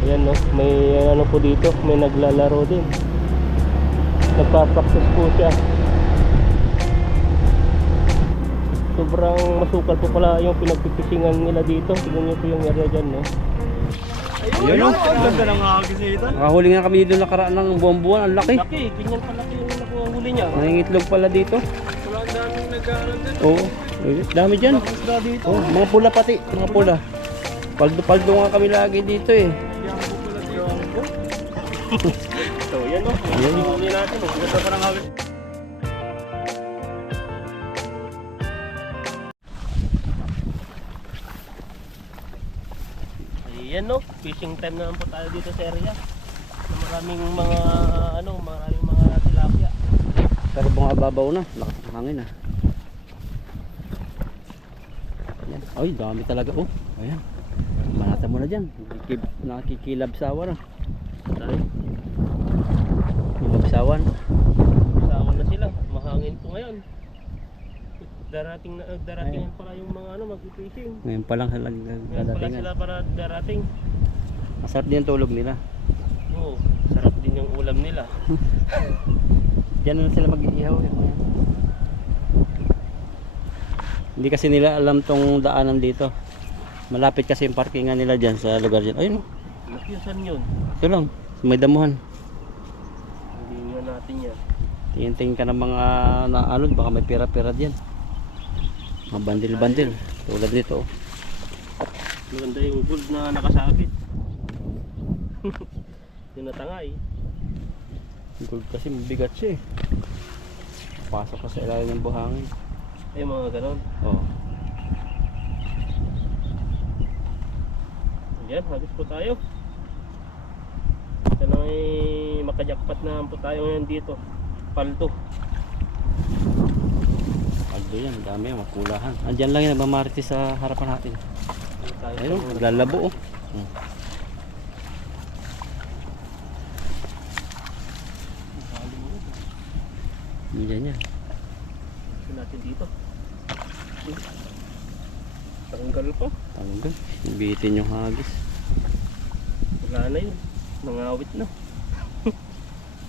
Ayan no, may ano po dito, may naglalaro din. Nagpa-practice po siya. Sobrang masukal po pala yung pinagpipisingan nila dito. Tignan nyo po yung area dyan no. Ayun o. Ang ganda ng hagis nito. Nakahuli nga kami dito nakaraan ng buwan-buwan. Ang laki. Laki, ganyan palaki yung nakuhuli niya. Nangingitlog pala dito. Wala ang daming nag-aaral din. Oo. Dami dyan. Oh, mga pula pati. Mga pula. Paldo-paldo nga kami lagi dito eh. So yan o. Ayan. Huli natin o. Ganda pa ng hagis. Ayan no, fishing time naman po tayo dito sa area. Maraming mga tilapia. Pero bunga babaw na. Lakas ng hangin ah. Ayan. Ay, dami talaga oh. Ayan. Manata mo na dyan. Nakikilabsawan ah. Tayo. Kilabsawan. Sawan na sila, mahangin po ngayon. Darating pala yung mga mag-fishing. Ngayon pa lang Ngayon pala dadating sila para darating. Masarap din ang tulog nila. Oo, sarap din yung ulam nila. Diyan na sila mag-iihaw. Hindi kasi nila alam tong daanan dito. Malapit kasi yung parkingan nila dyan sa lugar dyan. Ayun o. Nakiyasan yun. Ito lang. May damuhan. Hindi nga natin yan. Tingin-tingin ka ng mga naanod. Baka may pera-pera dyan. Mga bandil-bandil. Tulad nito. Maganda yung gold na nakasabit. Yung natangay. Gold kasi mabigat siya eh. Pasok ka sa ilalim ng buhangin. Ay mga ganon. Oo. Ayan, habis po tayo. Ito lang ay makajakpat na po tayo ngayon dito. Paldo. Paldo yan. Dami yung mapulahan. Andyan lang yung nagmamarites sa harapan natin. Ayun o. Naglalabo o. Diyan yan. Ito natin dito. Tanggal pa. Tanggal. Bitin yung hagis. Wala na yun. Nangawit na.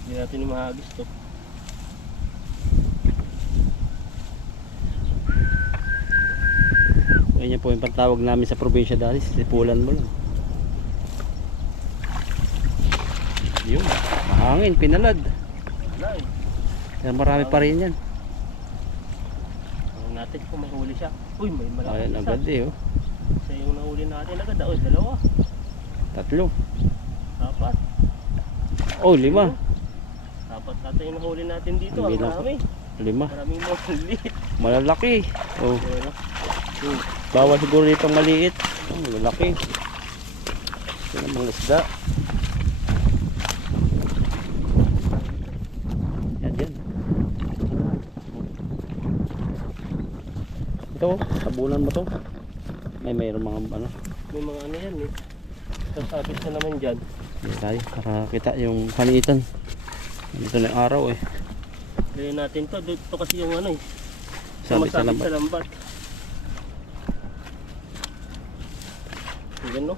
Hindi natin yung mahagis to. Ganyan po yung pantawag namin sa probinsya dati. Sipulan mo lang. Yun. Mahangin. Pinalad. Wala eh. Yan, marami pa rin yan. Ang natin kung mahuli siya. Uy, may malaki Ayan isa. agad eh oh. Isa yung nahuli natin agad. Oh, dalawa. 3. 4. Oh, 5. 4 natin yung nahuli natin dito. Ang Ang bilang ko. dami. 5. Maraming mahuli. Malalaki. Oh. Bawal siguro dito maliit. Oh, malalaki. Yan ang mga isda. Yan, yan. Ito, tabunan mo to. Mayroon mga ano. May mga ano yan eh. Sasabit na naman dyan. Hindi tayo, para kita yung kaliitan. Dito na yung araw eh. Gawin natin to. Dito kasi yung ano eh. Sabit sa Sumasabit lambat. sa lambat. Yan no.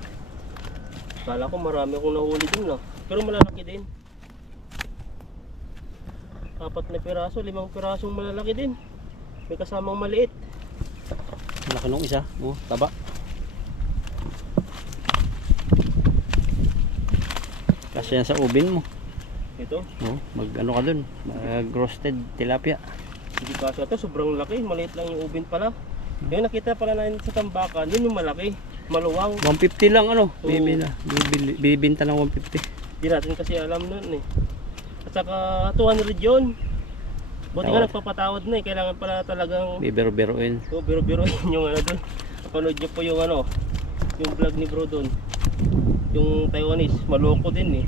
Kala ko marami akong nahuli din no. Pero malalaki din. 4 na piraso, 5 pirasong malalaki din. May kasamang maliit. Laki nung isa. Oh, taba. Kasi yan sa ubin mo. Ito. Oh, mag ano ka dun. Mag roasted tilapia. Hindi kasi ito, sobrang laki. Maliit lang yung ubin pala. Yung nakita pala natin sa tambakan, yun yung malaki. Maluwang. 150 lang ano. Oo. Bibinta ng 150. Hindi natin kasi alam nun eh. At saka 200 yun. Buti nga Tawad. nagpapatawad na eh. Kailangan pala talagang Bibiro-biroin. biro-biro yung ano dun. Napanood nyo po yung ano, yung vlog ni bro dun. Yung Taiwanese, maloko din eh.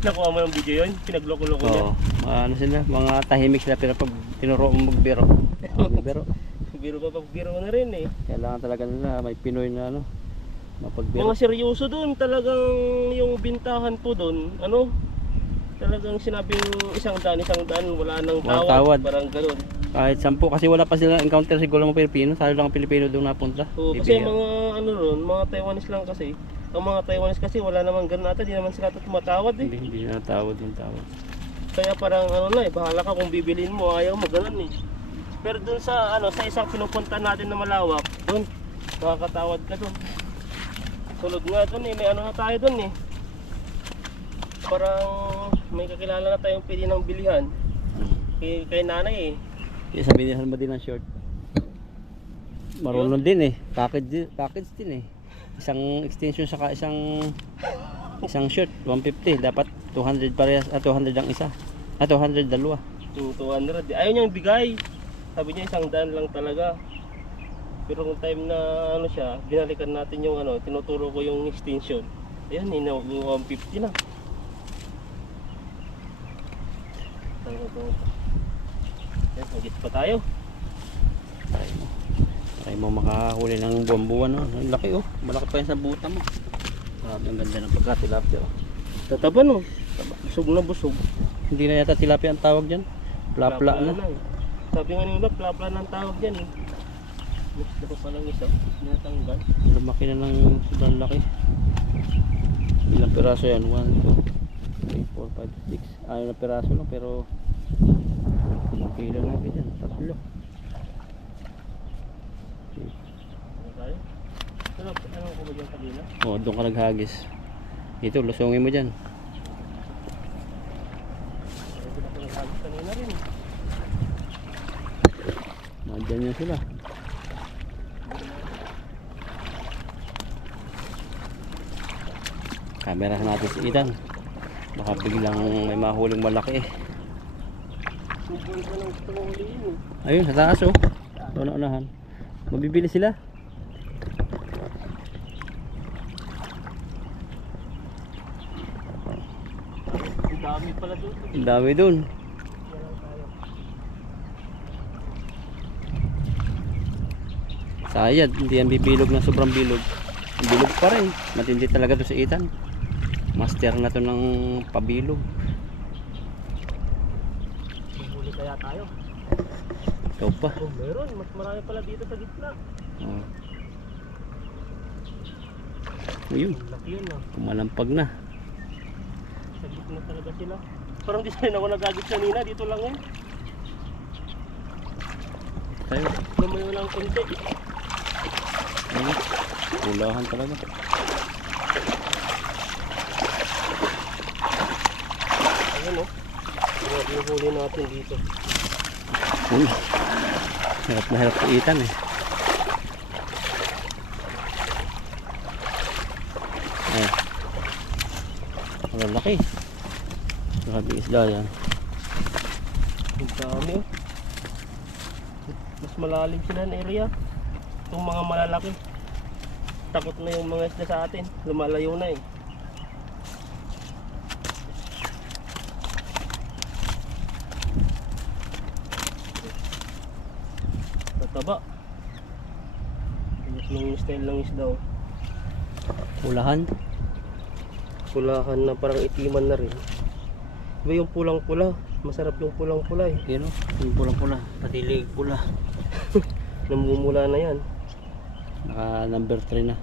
Nakuha mo yung video yun? Pinagloko-loko niya. Oo. Ano sila? Mga tahimik sila pero pag tinuro mo magbiro. Magbiro. Biro pa pag biro na rin eh. Kailangan talaga nila may Pinoy na ano. Mapagbiro. Mga seryoso dun, talagang yung bintahan po dun, ano, talagang sinabing 100, wala nang Walang tawad, tawad. parang ganun. Kahit 10 kasi wala pa sila encounter siguro mga Pilipino. Salo lang ang Pilipino doon napunta. So, kasi yung mga ano ron, mga Taiwanese lang kasi, Ang mga Taiwanese kasi wala naman ganun ata, di naman sila tumatawad eh. Hindi na tawad yung tawad. Kaya parang ano na eh, bahala ka kung bibilin mo, ayaw mo, ganun eh. Pero dun sa ano, sa isang pinupunta natin na malawak, dun, makakatawad ka dun. Sulod nga dun eh, may ano na tayo dun eh. Parang may kakilala na tayong pili ng bilihan. Kay nanay eh. Kaya sabihin mo din ng short. Marunong din eh. Package din eh. Isang extension saka isang shirt 150, dapat 200 parehas, 200 ang isa. 200 dalawa. 200. Ayaw niyang bigay. Sabi niya 100 lang talaga. Pero nung time na ano siya, binalikan natin yung ano, tinuturo ko yung extension. Ayan, 150 na. Ayan, hagit pa tayo. Try mo makahuli ng buwan-buwan. No? Ang laki oh. Malaki pa yan sa buta mo. Grabe, ang ganda ng pagka-tilapia oh. Tataba no? Busog na busog. Hindi na yata tilapia ang tawag dyan. Plapla na. Eh. Sabi nga nila, plapla ng tawag dyan eh. Gusto ko palang isa. Natanggal. Lumaki na ng sobrang laki. Ilang piraso yan? 1, 2, 3, 4, 5, 6. Ayaw na piraso lang pero ilang kilo na yan? 3. Ano tayo? Ano ko ba dyan kanina? Oh, doon ka naghagis. Dito, lusungin mo dyan. Ito na ko naghagis kanina rin. Nandyan yan sila. Camera natin si Ethan. Baka biglang may mahuling malaki eh. Subuhin ko lang gusto kong huliin eh. Ayun, sa taas oh. Doon na unahan. Mabibili sila. Ang dami pala doon. Ang dami doon. Sayad, hindi yan bibilog ng sobrang bilog. Bilog pa rin. Matindi talaga to si Ethan. Master na to ng pabilog. Huli kaya tayo. Ikaw pa. Oh, meron. Mas marami pala dito sa gitna. Oh. Ayun, Laki yun ah. kumalampag na. Sa gitna talaga sila. Parang di sa'yo ako nagagit kanina. Dito lang yun. Tayo. Lumayo lang konti. Ayun. Kulahan talaga. Ayan oh. Grabe yung huli natin dito. Uy. Hirap na hirap si Ethan eh. Ayan. Ang laki. Grabe isda yan. Ang dami oh. Mas malalim sila na area. Itong mga malalaki. Takot na yung mga isda sa atin. Lumalayo na eh. Tataba. Yung style lang isda oh. Kulahan. Pulahan na parang itiman na rin. Diba yung pulang-pula? Masarap yung pulang-pula eh. Yan o. Yung pula-pula. Patilig pula. Namumula na yan. Naka number 3 na.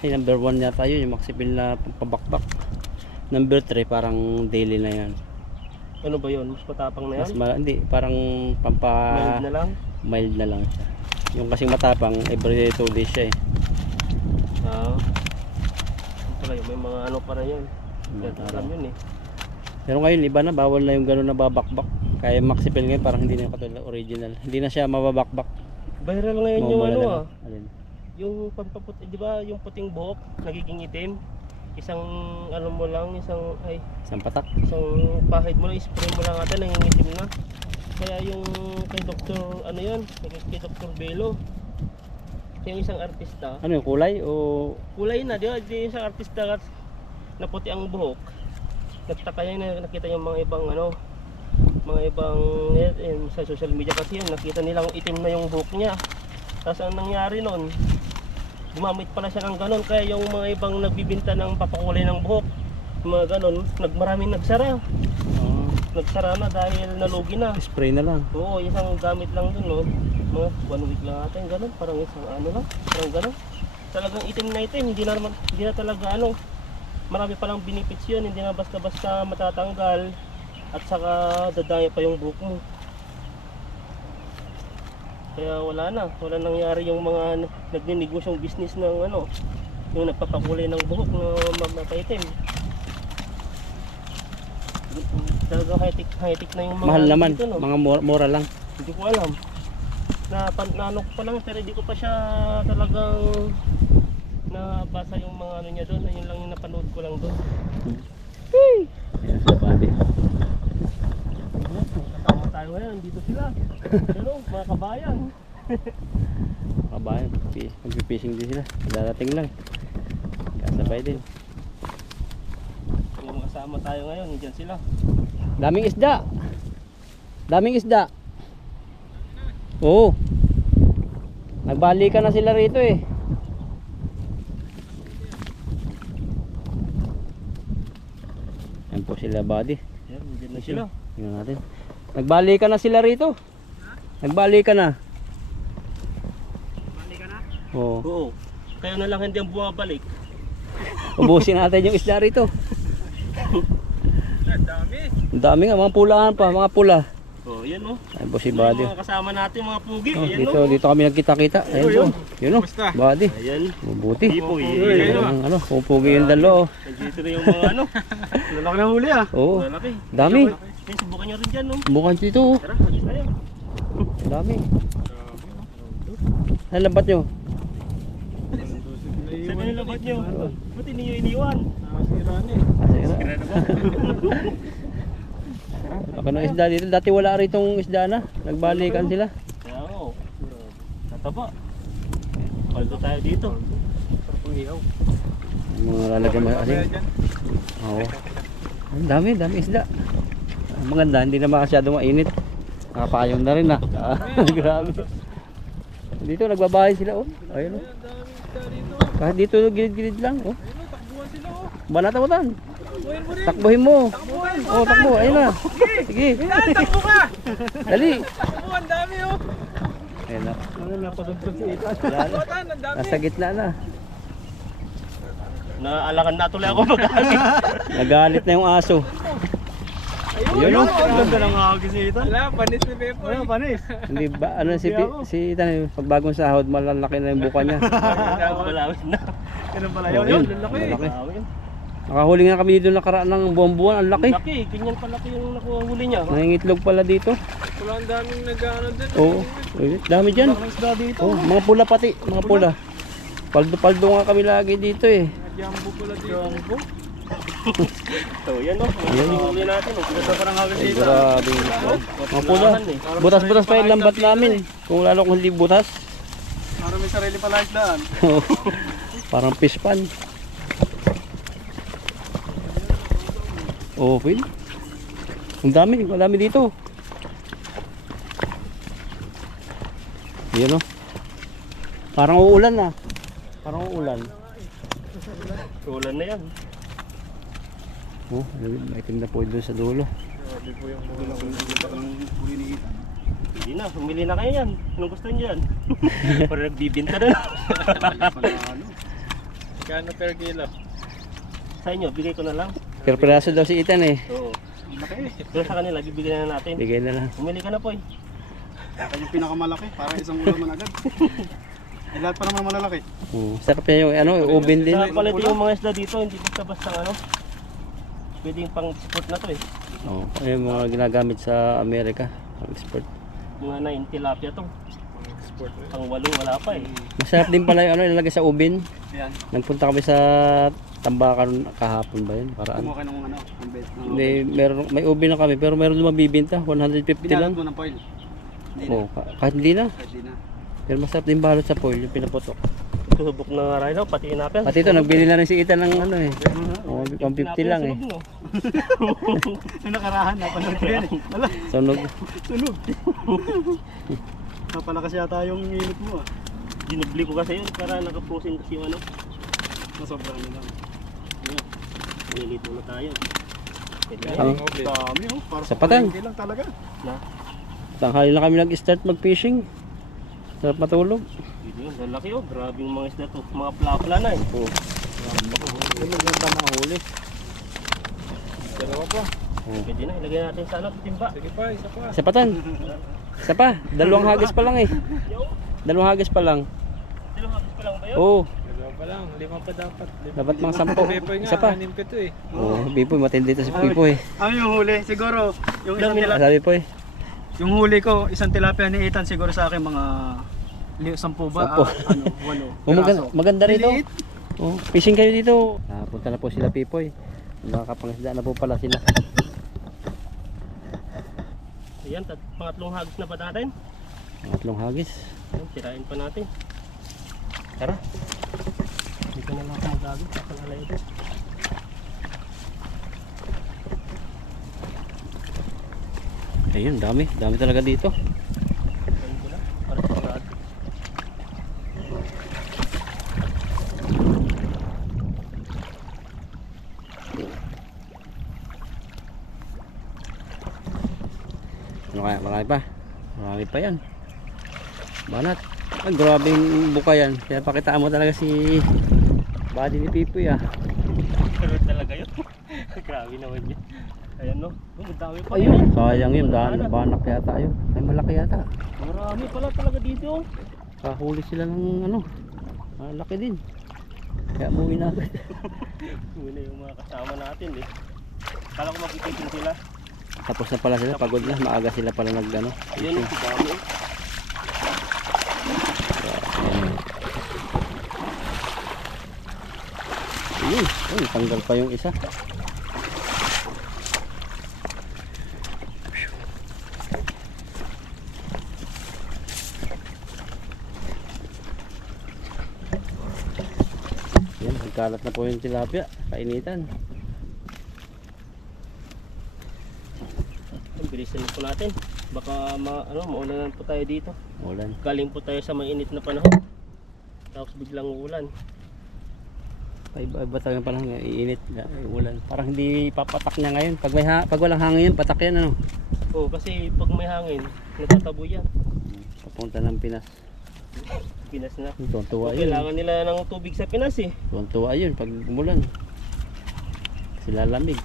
Ay, number 1 yata yun. Yung maksipin na pabakbak. Number 3 parang daily na yan. Ano ba yun? Mas matapang na yan? Hindi. Parang Mild na lang? mild na lang siya. Yung kasing matapang every 2 days siya eh. Ah. Pala yun, may mga ano pa na yun. Alam yun eh. Pero ngayon iba na, bawal na yung gano'n na babakbak. Kaya Maxipel ngayon parang hindi na katulad original. Hindi na siya mababakbak. Viral ngayon yung Mamula ano na ah. lang. Alin? Yung pampaputi, di ba yung puting buhok, nagiging itim. Isang ano mo lang, isang pahid mo lang, spray mo lang ata, nangingitim na. Kaya yung kay Dr. ano yun, kay Dr. Belo. Yung isang artista. Ano yung kulay o Kulay na, di ba? Yung isang artista na puti ang buhok. Nagtaka yan na nakita yung mga ibang ano, mga ibang sa social media kasi yun, nakita nilang itim na yung buhok niya. Tapos ang nangyari nun, gumamit pala siya ng ganon, kaya yung mga ibang nagbibinta ng papakulay ng buhok, mga ganon, maraming nagsara. Nagsara na dahil nalugi na. spray na lang? Oo, isang gamit lang dun, no? Mga 1 week lang ata yung ganon, parang isang ano lang, parang ganon. talagang itim na itim, hindi na talaga ano, marami palang benefits yun, hindi na basta-basta matatanggal at saka dadaya pa yung buhok mo. Kaya wala nangyari yung mga nagninigosyong business ng ano, yung nagpapakulay ng buhok na mapaitim. Talaga high-tech na yung mga Mahal naman, dito, no? mga mura lang. Hindi ko alam. Naano ko pa lang pero hindi ko pa siya talagang nabasa yung mga ano niya doon. Yun lang yung napanood ko lang doon. Ayan sa body. Kasama tayo ngayon, dito sila. Pero mga kabayan. Kabayan, magpipishing din sila. Darating lang. Kasabay din. Yung kasama tayo ngayon, nandiyan sila. Daming isda. Daming isda. Oo. Nagbalikan na sila rito eh. Ayan po sila body. Yan, nandiyan na sila. Tingnan natin. Nagbalikan na sila rito. Nagbalikan na. Oo. Oo. Kaya na lang hindi ang bumabalik. Ubusin natin yung isda rito. Ang dami nga, mga pulahan pa, mga pula. Oh, yan oh. Ayan po si Yung Buddy. mga kasama natin, mga pugi. Oh, Ayan dito, oh. dito kami nagkita-kita. Ayun po. Yun o. Buddy. Ayan. Mabuti. Ipoy. Ang ano, pupugi yung dalo. Nandito na yung mga ano. Lalaki na huli ah. Oo. Lalaki. Dami. Yan, subukan nyo rin dyan no. Mukhang dito. Oh. Tara, hagis tayo. Dami. Ano lambat nyo? Sabi nila ba't nyo? Ba't hindi nyo iniwan? Nasira na eh. Ako ng isda dito. Dati wala ritong isda na. Nagbalikan sila. Kaya oo. Tataba. Paldo tayo dito. Yung mga lalagyan mo kasi. Oo. Ang dami, dami isda. Ang maganda, hindi na masyado mainit. Nakapayong na rin ah. Grabe. Dito nagbabahay sila oh. Ayun oh. Kahit dito gilid-gilid lang oh. Banata-batan. Takbuhin mo. Oh, takbo. Ayun na. Sige. Takbo ka! Dali. Takbo, ang dami oh! Ayun na. Ano napadugtog si Ethan? Wala na. Ang dami! Nasa gitna na. Naalakan na tuloy ako mag-agit. Nagalit na yung aso. Ayun oh. Ang ganda ng hagis si Ethan. Wala, panis ni Pepo. Wala, panis. Hindi ba ano si Ethan pag bagong sahod malalaki na yung buka niya. Malawit na. Ganun pala Oh, yun. yun. Lalaki. Malaki. Malawit. Nakahuli nga kami dito nakaraan ng buwan-buwan, ang laki. Laki, ganyan palaki yung nakuha huli niya. Nangingitlog pala dito. Wala, ang daming nag-ano din. Oo. Dami dyan. Ang isda dito. Oh, mga pula pati, mga pula. Paldo-paldo nga kami lagi dito eh. Jumbo pala dito. Jumbo? So, yan o. Yan. Yung huli natin. Ganda pa ng hagis si Ethan. Grabe. Mga pula. Butas-butas pa yung lambat namin. Kung lalo kung hindi butas. Para may sarili pala isdaan. Parang fish pan. Oh, pwede. Ang dami, madami dito. Yan o. Parang uulan na. Parang uulan. Ulan na yan. Oh, maitim na po doon sa dulo. Grabe po yung huli ni Ethan. Hindi na, humili na kayo yan. Anong gusto niyo yan? Para nagbibinta na lang. Kano per kilo? Sa inyo, bigay ko na lang. Pero peraso daw si Ethan eh. Oo. Pero sa kanila, bibigyan na natin. Bigay na lang. Humili ka na po eh. Kaya yung pinakamalaki, para isang ulaman agad. Eh, lahat pa naman malalaki. Sarap yan yung ano, oven din. Sa quality yung mga isda dito, hindi basta-basta ano. Pwedeng pang export na to eh. Oh, yung mga ginagamit sa Amerika, ang export. Mga 9 tilapia to. Export. Pang 8 wala pa eh. Masarap din pala yung ano, ilalagay sa oven. Ayan. Nagpunta kami sa Tambakan kahapon ba yun? Paraan. Kumuha ka ng ano, ng bed. Hindi, may oven na kami pero meron lumabibinta, 150 lang. Pinalot mo ng foil. Hindi na. Oh, kahit hindi na. Kahit di na. Pero masarap din balot sa foil, yung pinaputok. Subok na rhino, pati inapel. Pati ito, nagbili na rin si Ethan ng ano eh. Oh, 150 lang eh. Yung nakarahan, napanood ko yan eh. Wala, Sunog. sunog. Napalakas yata yung init mo ah. Dinubli ko kasi yun para naka-frozen kasi yung ano. Nasobrang nila. Nilito na tayo. Pwede na Ang- yan. Dami oh. Para Sa patan. palengke lang talaga. Na. Tanghali na kami nag-start mag-fishing. Sarap matulog. Yun, lalaki oh. Grabe yung mga isda to. Mga pla-pla na eh. Oo. Maganda mga huli. Dalawa pa. Oo. Pwede na, ilagay natin sa ano, timba. Sige pa, isa pa. Isa pa tan. Isa pa. Dalawang hagis pa lang eh. Yo, Dalawang hagis pa lang. dalawang hapis pa lang ba yun? Oo. Dalawa pa lang, 5 pa dapat. Dapat mga 10. Pipoy nga, Isa pa. 6 pa to eh. Oo, Pipoy. Matindi to si Pipoy. Ano yung huli? Siguro, yung isang Dami. tilapia. Sabi po eh. Yung huli ko, isang tilapia ni Ethan siguro sa akin mga 10 ba? 8. 8 maganda, maganda rito. Liliit. Oh, fishing kayo dito. Punta na po sila Pipoy. Nakakapangisda na po pala sila. Ayan, pangatlong hagis na pa natin. Pangatlong hagis. Ayan, tirain pa natin. Tara. Dito na lang ako magagod. Kakalay ito. Ayun, dami. Dami talaga dito. Ayan ko na. Para sa mga atin. Ano kaya? Marami pa. Marami pa yan. Banat. Ay, grabe yung buka yan. Kaya pakitaan mo talaga si body ni Pipoy ah. Pero talaga yun. Grabe naman yun. Ayan no. Madami pa Ayun. yun. Sayang yun. Banak yata yun. Ay, malaki yata. Marami pala talaga dito. Kahuli sila ng ano. Malaki din. Kaya umuwi na agad. Muna yung mga kasama natin eh. Kala ko magkikipin sila. Tapos na pala sila. Pagod na. Maaga sila pala nag ano. Ayan yung dami eh. Ayun. Ayun. Tanggal pa yung isa. Yan, nagkalat na po yung tilapia. Kainitan. Ang bilisan po natin. Baka maulanan po tayo dito. Ulan. Galing po tayo sa mainit na panahon. Tapos biglang uulan. Iba talaga pa lang iinit. Ulan. Parang hindi papatak niya ngayon. Pag walang hangin, patak yan ano. Oo, kasi pag may hangin, natatabo yan. Papunta ng Pinas. Pinas na. Tuwan-tuwa yun. Kailangan nila ng tubig sa Pinas eh. Tuwan-tuwa yun pag umulan. Kasi lalamig.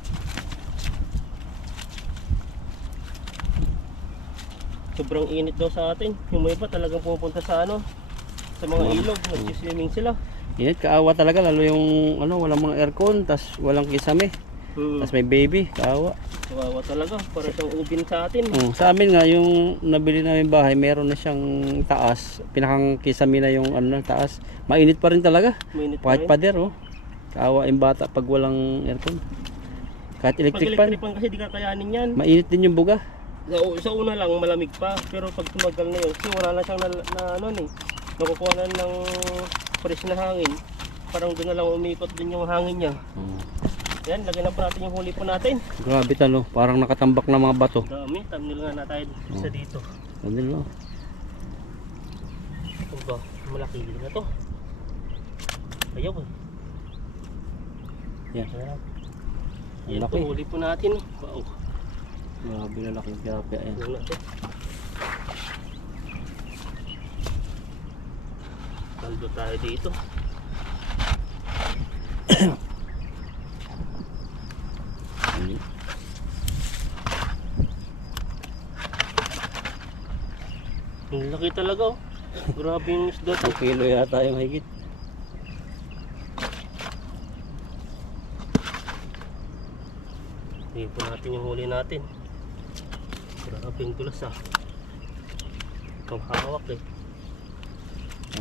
Sobrang init daw sa atin. Yung may iba talagang pumupunta sa sa mga ilog. Nag-swimming sila. Init, kaawa talaga. Lalo yung walang mga aircon. Tas walang kisame. Tas may baby. Kaawa. Kawawa talaga. Para siyang ubin sa atin. Sa amin nga, yung nabili namin bahay, meron na siyang taas. Pinakang kisame na yung taas. Mainit pa rin talaga. Mainit pa Kahit rin. pader, oh. Kaawa yung bata pag walang aircon. Kahit Pag electric fan, electric fan kasi di kakayanin yan. mainit din yung buga. Sa una lang malamig pa. Pero pag tumagal na yun, kasi wala na siyang nakukuha na ng fresh na hangin. Parang doon na lang umikot din yung hangin niya. Yan, lagyan na po natin yung huli po natin. Grabe talo, parang nakatambak na mga bato. Dami, thumbnail nga na tayo sa dito. Ano no? Ano ba? Malaki din na to. Ayaw eh. Yan. Ayan. Ang Yan laki. po, huli po natin. Wow. Grabe na laking tilapia yan. Yan natin. Kaldo tayo dito. Ang laki talaga oh. Grabe yung isda to. 1 kilo yata yung higit. Hindi po natin yung huli natin. Grabe yung tulas ah. Itong hawak eh.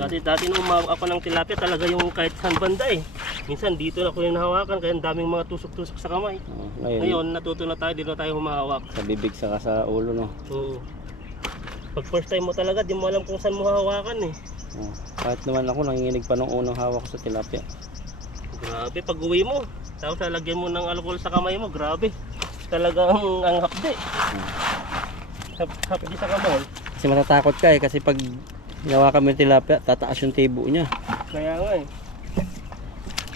Dati nung umawak ako ng tilapia talaga yung kahit saan banda eh. Minsan dito na ko yung nahawakan kaya ang daming mga tusok-tusok sa kamay. Ngayon natuto na tayo, di na tayo humahawak. Sa bibig saka sa ulo no. Oo. Pag first time mo talaga, di mo alam kung saan mo hawakan eh. Kahit naman ako nanginginig pa nung unang hawak ko sa tilapia. Grabe, pag uwi mo, tapos lalagyan mo ng alcohol sa kamay mo, grabe. Talagang ang hapde. Hapde sa kamay. Kasi matatakot ka eh kasi pag hawakan mo yung tilapia, tataas yung tibo niya. Kaya nga eh.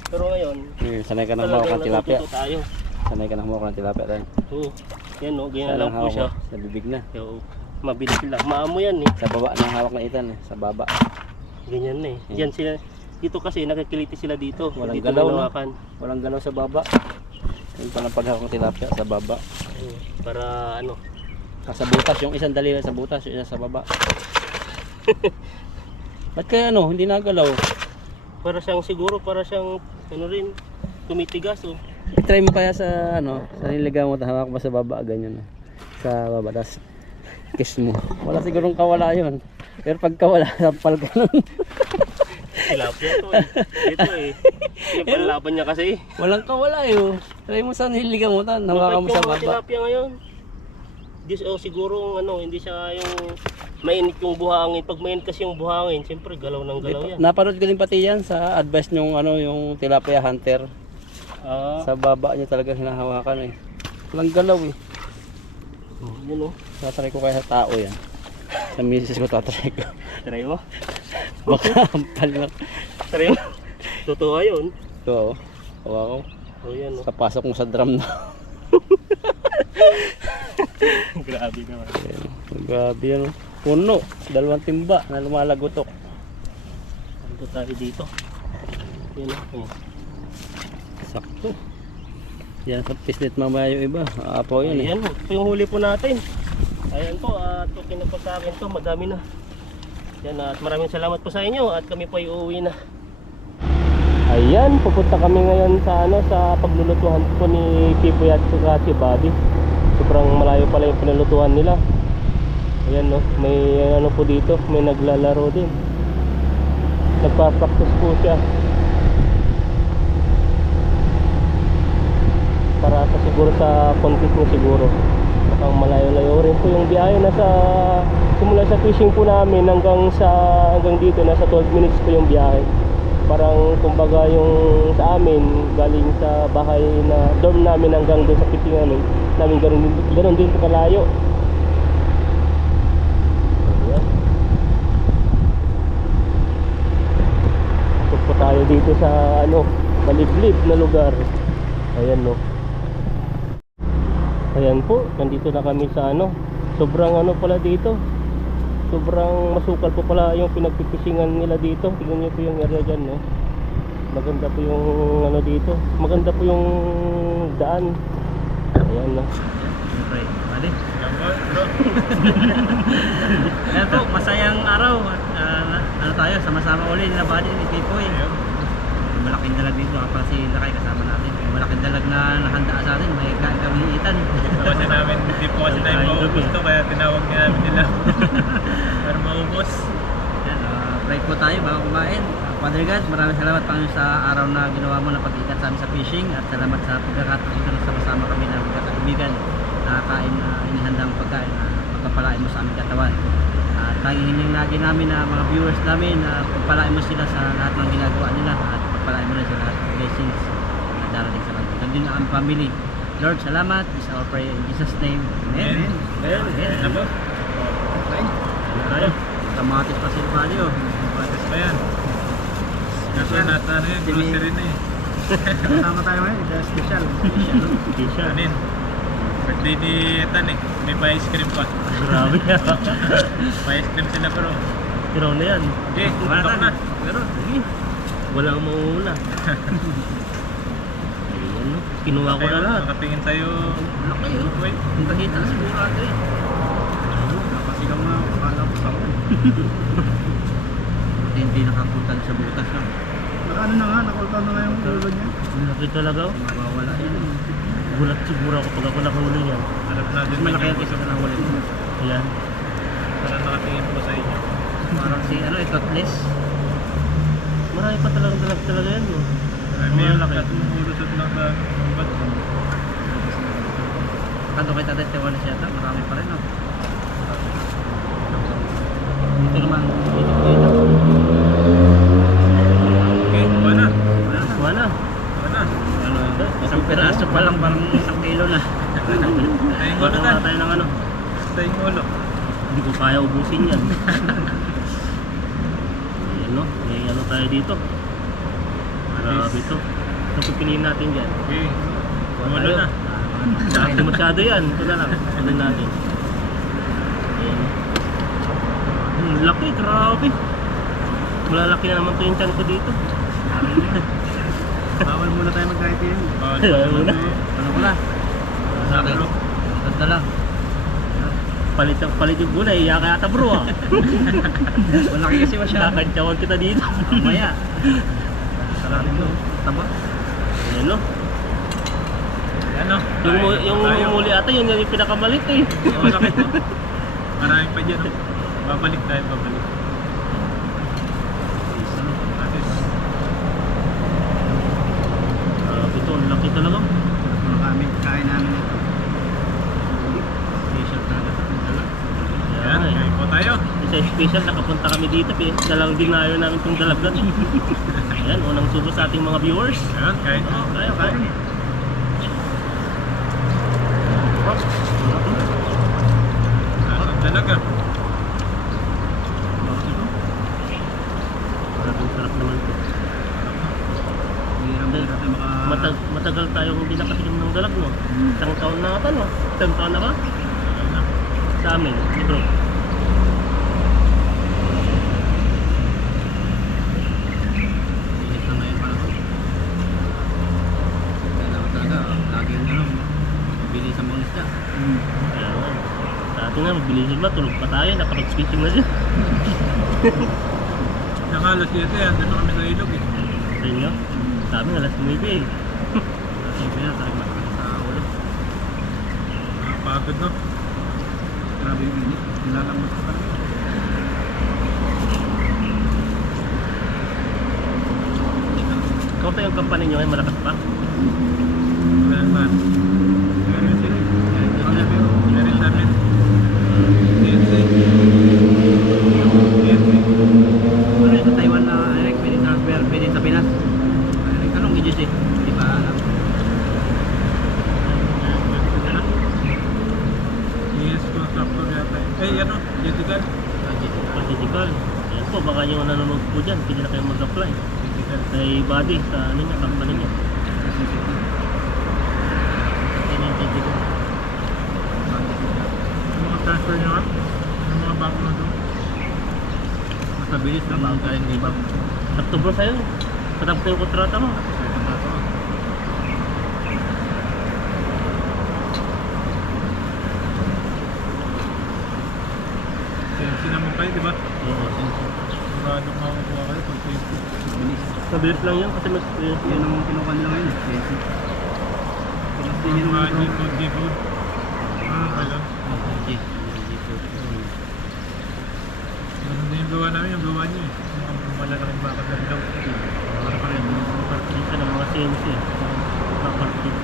Pero ngayon, Sanay ka na hawak ng tilapia. natututo tayo. Sanay ka na hawak ng tilapia rin. Oo. Yan o, ganyan lang po siya. Sa bibig na. Oo. Mabilis lang. Maamo yan eh. Sa baba ng hawak na itan eh. Sa baba. Ganyan na eh. Diyan sila, dito kasi nakikiliti sila dito. Walang dito galaw, no? hinawakan. Walang galaw sa baba. Yung palang paghawak ng tilapia sa baba. Para ano, Sa butas, yung isang daliri sa butas, yung isa sa baba. Ba't kaya ano, hindi nagalaw? para siyang siguro, para siyang ano rin, tumitigas oh. Try mo kaya sa ano, sa niligaw mo, hawak mo sa baba, ganyan. Sa baba, tas kiss mo. Wala sigurong kawala yun. Pero pag kawala, sampal ka nun. Tilapia to eh. Ito eh. Yung panlaban niya kasi. Walang kawala yun. Try mo sa niligaw mo, hawakan mo sa Bakit yung mga baba. tilapia ngayon? Diyos, oh, siguro ano, hindi siya yung mainit yung buhangin. Pag mainit kasi yung buhangin, siyempre galaw ng galaw yan. Napanood ko din pati yan sa advice nung ano, yung tilapia hunter. Ah, Sa baba niya talaga hinahawakan eh. Walang galaw eh. yun oh. Tatry ko kaya sa tao yan. Sa misis ko tatry ko. Try mo? Baka ampal lang. Try mo? Totoo yun. Ito oh. Hawa ko. Oh, yan oh. Sa pasok mo sa drum na. Grabe naman. Ayan. Grabe yan oh. Puno. 2 timba na lumalagotok. Ano tayo dito? Yan oh. Sakto. Yan sa pislit mamaya yung iba. Aapaw yan eh. Ayan, ito yung huli po natin. Ayan po, at okay na po sa akin to, madami na. Yan, at maraming salamat po sa inyo at kami po ay uuwi na. Ayan, pupunta kami ngayon sa ano, sa paglulutuhan po ni Pipoy at saka si Bobby. Sobrang malayo pala yung pinulutuhan nila. Ayan no, may ano po dito, may naglalaro din. Nagpa-practice po siya. Para sa siguro sa contest niya siguro. Mukhang malayo-layo rin po yung biyahe. Nasa simula sa fishing po namin hanggang dito nasa 12 minutes po yung biyahe. Parang kumbaga yung sa amin galing sa bahay na dorm namin hanggang doon sa fishing namin ganun din po kalayo. Ayan. Pasok po tayo dito sa ano, maliblib na lugar. Ayan no. Ayan po, nandito na kami sa ano. Sobrang ano pala dito. Sobrang masukal po pala yung pinagpipisingan nila dito. Tingnan niyo po yung area dyan, no. Maganda po yung ano dito. Maganda po yung daan. Ayan no. Siyempre, bali. Ayan po, masayang araw. Ano tayo, sama-sama ulit na bali ni Pipoy. Malaking dalag dito kasi nakay kasama natin. Malaking dalag na nahanda sa atin, may kain kami iitan. Kasi namin, hindi po kasi tayo maubos to, kaya tinawag niya namin nila para maubos. Yan, break po tayo bago kumain. Father God, maraming salamat Panginoon sa araw na ginawa mo na pag-ikat sa amin sa fishing at salamat sa pagkakataon na sama-sama kami na magkakaibigan na kain na inihandang pagkain na pagkapalain mo sa aming katawan. At tanging hiling lagi namin na mga viewers namin na pagpalain mo sila sa lahat ng ginagawa nila at pagpalain mo rin sa lahat ng blessings na darating sa kanila. Gandun na ang family. Lord, salamat. This is our prayer in Jesus' name. Amen. Amen. Ano ba? Tayo. Kamatis pa sila pali oh. Batas pa yan. Kaso nata ano yun, grocery na eh. Kasama tayo ngayon. Ito special. Special. Anin? Birthday ni Tan eh. May pa-ice cream pa. Grabe. Pa-ice cream sila pero. Tiraw na yan. Hindi, kumatak na. Pero, sige. Wala akong mauuna. Ayan no. Kinuha ko na lahat. Nakatingin tayo. Laki yun. Wait. Ang kahita siguro ito eh. Kasi lang mga akala ko sa akin. Hindi nakapunta sa butas na. Nakaano na nga, nakultaw na nga yung ulo niya. Laki talaga oh. Mawawala yun. Gulat siguro ako pag ako nakahuli yan. Harap natin. Malaki ang isa sa nahuli mo. Ayan. Parang nakatingin po sa inyo. Parang si ano, itotless. Marami pa talagang dalag talaga yan no. May Malaki. tumulusot lang sa ba't. Kando kay Tatay Tiwala siya ata, marami pa rin oh. Dito naman, dito. Okay, wala. Wala. Wala. Ano, isang piraso pa lang, parang 1 kilo na. Tayong ulo Wala Tan. tayo ng ano. Tayong ulo. Hindi ko kaya ubusin yan. Ayan no, may ano tayo dito. Grabe ito. Ito pipiliin natin dyan. Okay. Kuha Ulo tayo. na. Hindi masyado yan. Ito na lang. Ano natin. Ayan. Laki, grabe. Malalaki na naman to yung chan ko dito. Bawal muna tayo mag-diet yun. Ayaw mo na. Ano ko na? Sa akin. Ganda lang. Palit yung gulay, iya kaya ata bro ah. Malaki kasi masyado. Kakantsawan kita dito. Mamaya. Sarap ito. Tama. Ayan no. Ano? Yung muli ata yun yung pinakamalit eh. Oo, sakit mo. Maraming pa dyan. Babalik tayo, babalik. Atis. Ito, ang laki talaga. Mga kami, kain namin ito. Special talaga sa pindala. Ayan, kain po tayo. Isa special, nakapunta kami dito. Dalang dinayo namin itong dalagan. Ayan, unang subo sa ating mga viewers. Ayan, kain. Kaya pa. Nasaan talaga? Maraming sarap naman ito. Hirap natin Matagal tayong hindi nakatikim ng dalag, no? Isang taon na ata, no? Isang taon na ba? Ayan na. Sa amin, bro. Init na ngayon pala ito. Kailangan talaga. Laging ano. Bili sa mga isda. Kaya nga. Sa atin nga, mabilis ba? Tulog pa tayo, nakapag-fishing na siya. Nakalas 7 yan, doon na kami sa ilog eh. Sa inyo? Sa amin, alas 9 eh. Siyempre na. Tarik matakas sa ulo. Nakapagod no? Grabe yung init. Nilalamot ko talaga. Ikaw pa yung company nyo, ay malakas pa. Ayan man. Meron sila. Meron sa amin. TNC. Ano yun sa Taiwan na Eric? Pwede transfer. Pwede sa Pinas. Eric, anong agency? Di ba alam? Yes, contractor yata. Ano? Jetical. Pagkitical. Ayan po, baka yung nanonood po dyan, pwede na kayo mag-apply. Jetical. Kay Buddy, sa ano niya, company niya. Yan yung Pagkitical. Yung mga transfer nyo ha? Yung mga bago na doon. Mabilis na bago galing ibang. Sakto bro sa'yo. Patapos na yung kontrata mo. TNC naman kayo, di ba? Oo. Sigurado makakuha kayo pag TNC. Mabilis lang yan kasi mag-experience Yan yan. ang kinuha nila ngayon. Yes. Yung mga G-Food, G-Food. Okay lang. Ganun din yung gawa namin, yung gawa niyo eh. Yung malalaking bakad na daw. Para pa rin, partisa ng mga CNC. Papartit.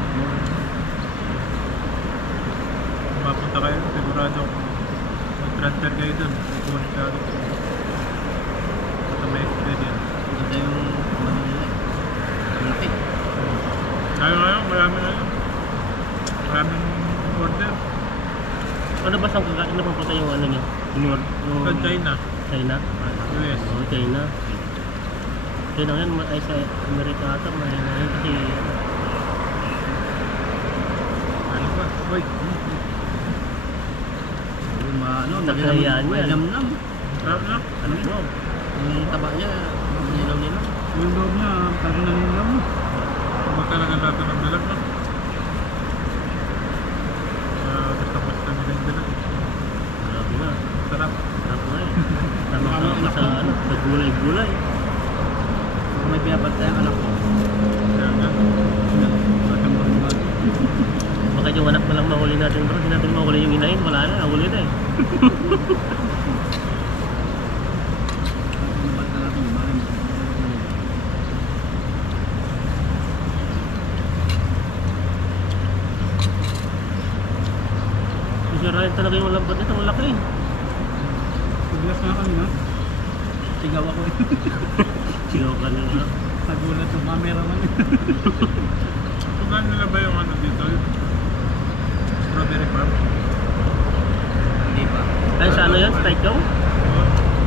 Kung mapunta kayo, sigurado mag-transfer kayo dun. Ikunin ka doon. Basta may experience. Ganda yung ano nila. Malaki. Tayo ngayon, maraming order. Ano ba saan kagain na pupunta yung ano niya? Yung Sa China, China? US. Oo, China. China ngayon, ay sa Amerika ata, mahal na yun kasi Ano ba? Uy, Yung mga ano. Nagkayaan May yan. lamnam. sarap na. ano mo? Yung taba niya. Nilaw-nilaw. Yung loob niya, parang naninilaw mo. Huwag talaga natin ang dalag, no? Basta-basta nila yung dalag. Grabe na. Sarap. Sarap na eh. Tama sa ano, sa gulay-gulay. Kung may pinapantay ang anak ko. Kaya nga. Baka yung anak mo lang mahuli natin bro. Hindi natin mahuli yung inahin. Wala na, nahuli na eh. Sisirahin talaga yung lambat nito. Ang laki eh. Paglas nga kami na. Sigaw ako eh. Sigaw ka na lang. Nagulat yung cameraman. Tugan nila ba yung ano dito? Strawberry farm? Hindi pa. Ay sa ano yun? Strike daw?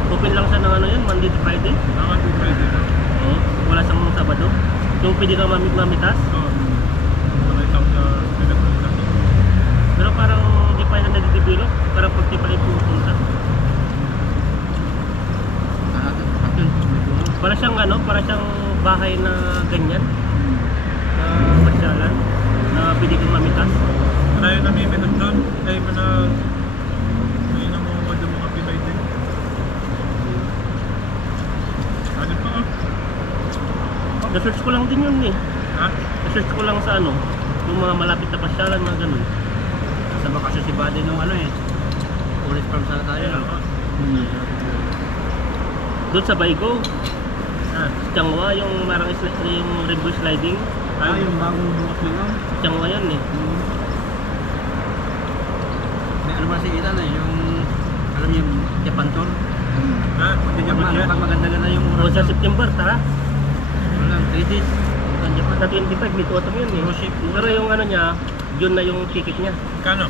Open lang siya ng ano yun? Monday to Friday? Nakati pwede na. Oo. Wala siyang Sabado? Yung pwede ka mamitas? Oo. Wala isang sa pinag-ulit. Pero parang hindi pa na nag-develop. Parang pag di pa rin pupunta. Atin. Para siyang ano, para siyang bahay na ganyan. Na pasyalan. Na pwede kong mamitas. Marami namimitas doon. Ay, may namumod yung mga Pinoy din. Ano pa oh? Na-search ko lang din yun eh. Ha? Na-search ko lang sa ano, yung mga malapit na pasyalan, mga ganun. Sa bakasyon si Buddy nung ano eh. Ulit from sa tayo. Ayun ako. Doon sa Baygo, Ah, Changwa, yung marang yung rainbow sliding. Yung bagong bukas na yun. Changwa yan eh. May ano ba si Ilan eh, yung alam niyo yung Japan tour. hindi niya ba siya? Pag maganda na yung O oras. sa September, tara. Ano lang, 3 days. Japan, Japan. Sa 25, mid-autumn yun eh. Cruise ship. Pero yung ano niya, June na yung ticket niya. Kano?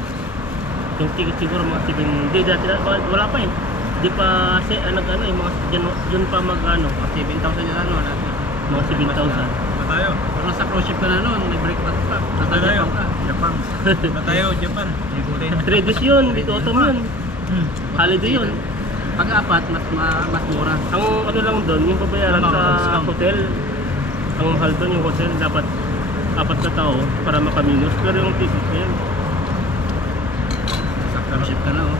Yung ticket siguro mga 7, hindi dati wala pa eh. Di pa ano yung mga June pa mag ano, 7,000 yun ano. mga 7,000. Ba tayo? Pero nasa cruise ship ka na noon, may breakfast pa. Nasa Ba tayo? Japan ka. Japan. Ba tayo? Japan. 3 days yun, mid-autumn yun. Holiday yun. Pag-apat, mas mura. Ang ano lang doon, yung babayaran sa hotel. Ang mahal doon yung hotel, dapat 4 na tao para makaminus. Pero yung ticket niya yun, Sa cruise ship ka na oh.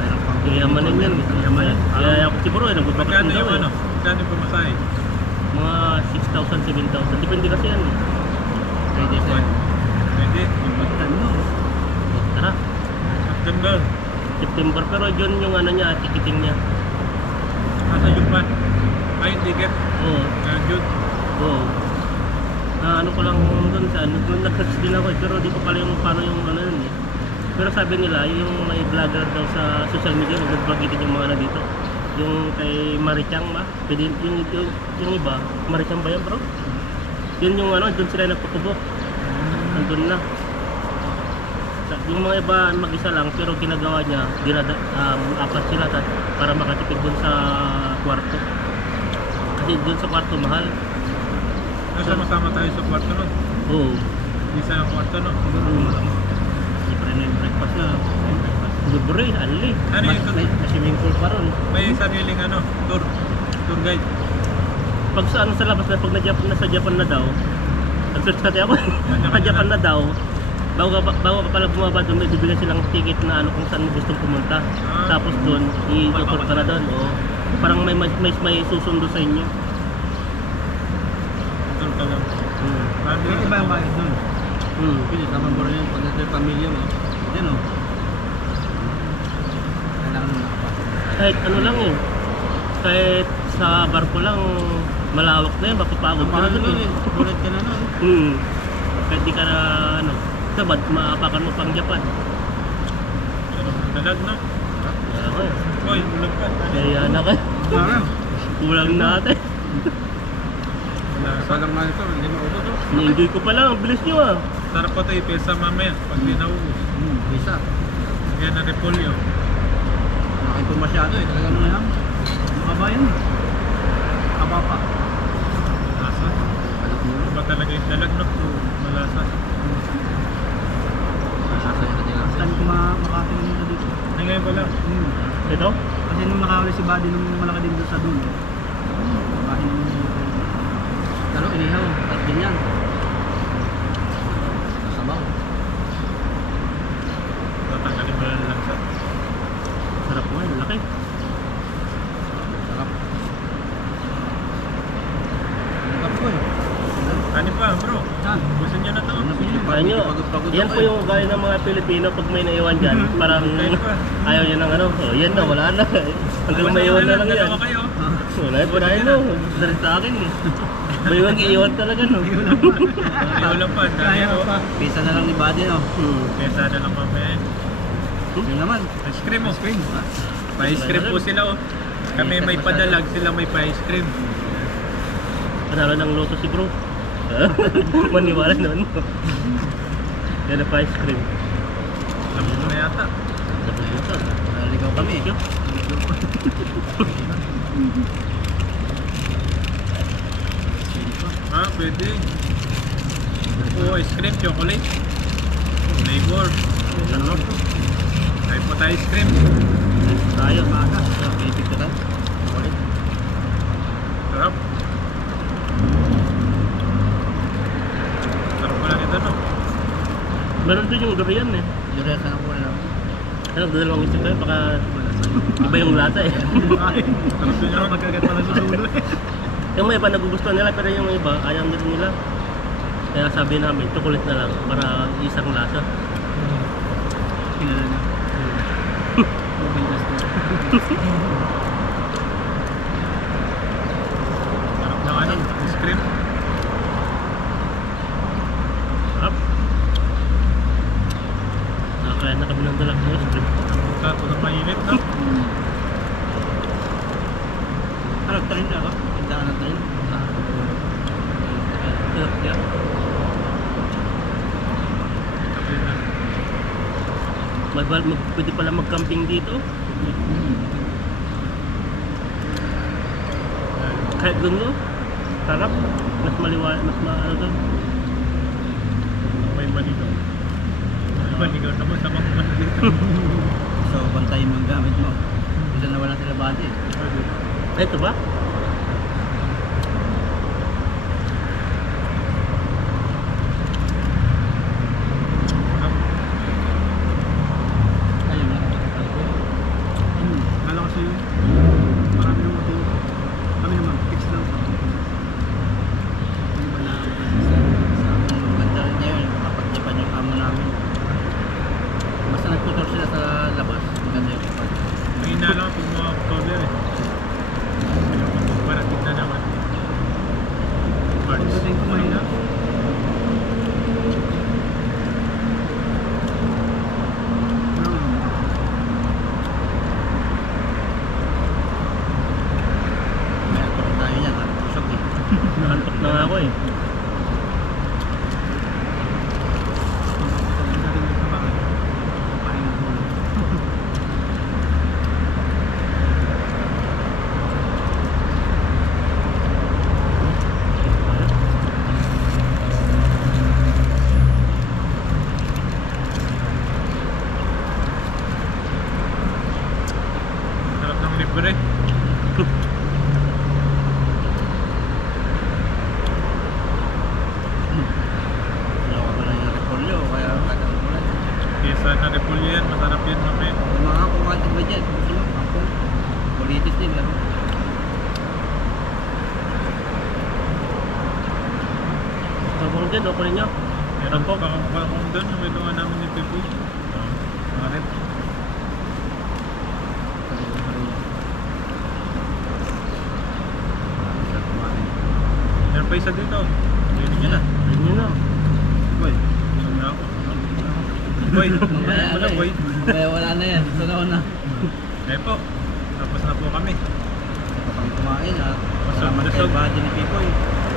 Mayroon pang yayamanin yan. Yamanin. Kaya ako siguro ay nagbubakas Magkano din daw yung eh. ano? Magkano yung pamasahe? Mga 6,000, 7,000. Depende kasi yan eh. 3 days na. Pwede. Ano? Tara, September. September. Pero June yung ano niya, ticketing niya. Nasa Japan. Ay, yung ticket. Oo. June. Oo. Ano ko lang doon sa ano, nag-search din ako eh, pero di ko pala yung paano yung ano yun eh. Pero sabi nila, yung may vlogger daw sa social media, nag-vlogitin yung mga ano dito. Yung kay Marichang ba? Pwede, yung iba, Marichang ba yan bro? Yun yung ano, doon sila nagpapubok. Andun na. Yung mga iba mag-isa lang, pero ginagawa niya, apat sila para makatipid doon sa kwarto. Kasi doon sa kwarto mahal. Sama-sama tayo sa kwarto nun. Oo. Isa ang kwarto no. Libre na yung breakfast na. Libre, ali. Ano yung May swimming pool pa ron. may sariling ano, tour guide. Pag sa ano sa labas na pag nasa Japan na daw, nag-search kasi ako, naka-Japan na daw, bago ka pala bumaba doon, may bibigyan silang ticket na ano kung saan mo gustong pumunta. Tapos doon, i-tour ka na doon. O, parang may susundo sa inyo. Tour ka lang. Yung iba yung bayad doon. Pwede tama mo rin yun pag nasa pamilya mo. Yan o. Kailangan mo nakapasok. Kahit ano lang eh, kahit sa barko lang, malawak na yun, mapapagod ka na Mahal doon doon eh. eh. Bulat ka na noon. Kahit di ka na, ano, sabad, maapakan mo pang Japan. Dalag no. Ako eh. Hoy, ulag ka. Kaya na ka, Parang. kulang natin. Salang na ito, hindi maubos o. Ni-enjoy ko pa lang, ang bilis nyo ah. Sarap pa ito ipesa mamaya pag di naubos. Isa. Yan ang repolyo. Nakakain po masyado eh. Talagang ano yan. Makaba yan. Makaba pa. Lasa. Anak mo. Iba talaga yung dalag no. Malasa. Masasa yung kanila. Saan ko makakilala nila dito? Ay ngayon pala. Ito? Kasi nung nakawala si Buddy nung malaki din doon sa dulo. Bahay naman dito. Pero inihaw. At din yan. Kasabaw. Tatanggalin mo lang lang sa. Sarap mo yun, laki. Sarap. Sarap ko eh. Kanin pa bro. Saan? Gusto nyo na to. Kaya nyo, Pagod-pagod yan ako po eh. yung ugali ng mga Pilipino pag may naiwan dyan. Parang Kain pa. ayaw niya ng ano, oh, yan na, wala na. Hanggang may iwan na lang yan. Dalawa kayo. Wala, pinahin mo. Dari sa akin eh. May iwan, iiwan talaga no. May ulam pa. Dami oh. Pisa na lang ni Buddy no. Kesa na lang mamaya. Yun naman. Ice cream oh. Pa-ice cream po sila oh. Kami may padalag, sila may pa-ice cream. Panalo ng loto si bro. Maniwala nun. Yan na pa ice cream. Tapos na yata. Tapos ito. Naligaw kami eh. Ah, pwede. Oo, ice cream, chocolate. Flavor. Ano? Tayo po tayo ice cream. Tayo, maaga. Pipig ka tayo. So, Sarap. Sarap pala nito, no? Meron din yung durian eh. Durian sa ako lang. Ano, dalawang isip kayo, baka iba yung lasa eh. Ay, sarap din yun. Magkagat pala sa ulo eh. Yung may iba nagugustuhan nila, pero yung iba, ayaw na rin nila. Kaya sabi namin, chocolate na lang para isang lasa. Kilala na. Sarap ng ano, ice cream. Sarap. Nakakaya na kami ng dalak ng ice cream. Ito na mainit, no? Ano, train na ako? Tandaan na train. Yeah. Pwede pala mag-camping dito. Kahit gundo, sarap. Mas maliwanag, mas maano doon. May maligaw. May maligaw naman sa mga dito. So, bantayin mo yung gamit mo. Bisa nawala sila bati. Ito ba? Ayun na. Kala kasi marami ng motibo. Kami naman, fix lang. Hindi ba na Maganda rin niya yun. Kapag-japan yung amo namin. Basta nagtutor sila sa labas. Maganda yung kapag. May inala ko pag mga October eh. Parating na naman. March. pagdating ko mahina. May aturo tayo niyan. Pusok eh. Nakantok na nga ako eh. Sarap ng libre. Wala ka ba na yung repolyo? Kaya kadang ulan. Kesa na repulyo yan, masarap yan mamaya. Yung mga kumatin ba dyan? Gusto mo? Ako. Politis din. Laro. Tabang dyan, okay rin nyo. Meron po, kakakong doon, yung may tunga namin ni Pipoy. Mga rep. Meron pa isa dito. Pwede nyo na. Rin nyo na. Boy, Busog na ako. Boy, wala boy. Kaya wala na yan. Sunaw na. Eh po, tapos na po kami. Kapag kumain at Busog, salamat kay busog. Buddy ni Pipoy.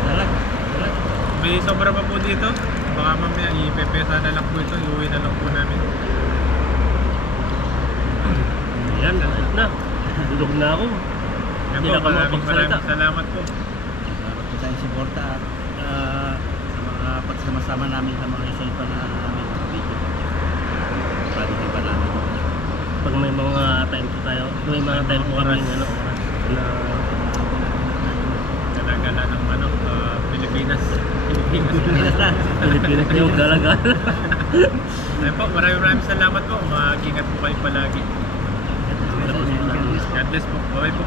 Dalag. Dalag. May sobra pa po dito. Baka mamaya ipepesa na lang po ito. Iuwi na lang po namin. Ayan, nalit na. Dudog na ako. Yan Hindi po, na ako makapagsalita. maraming salamat po. Salamat po tayong suporta at sa mga pagsama-sama namin sa mga result pa na namin mga video. Pratique pa namin. Pag may mga time po tayo, may mga time po kami ano, oras na Gala-gala ng ano, Pilipinas. Pilipinas na. Pilipinas na yung galagal. Ayun po, maraming salamat po. Mag-ingat po kayo palagi. God bless po. Bye po.